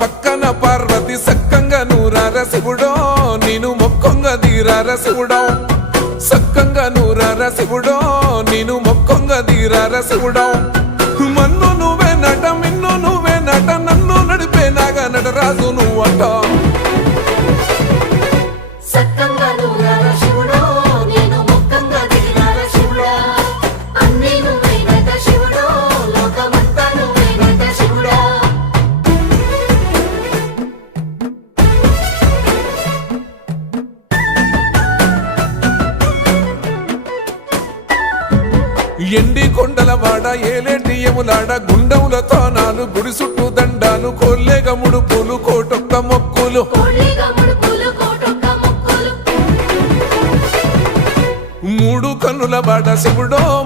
పక్కన పార్వతి సక్కంగా నూరార శివుడో నేను మొక్కంగా తీరార శివుడో సక్కంగా నూరార శివుడో నేను మొక్కంగా తీరార శివుడో మన్ను నువ్వే నట మిన్ను నువ్వే నట నన్ను నడిపే నాగా నటరాజు నువ్వట ఎండి కొండల వాడ ఏలేటి యములాడ గుండములతో నాలు గుడి చుట్టూ దండాలు కోల్లేగ ముడుపులు కోటొక్క మొక్కులు మూడు కన్నుల వాడ శివుడో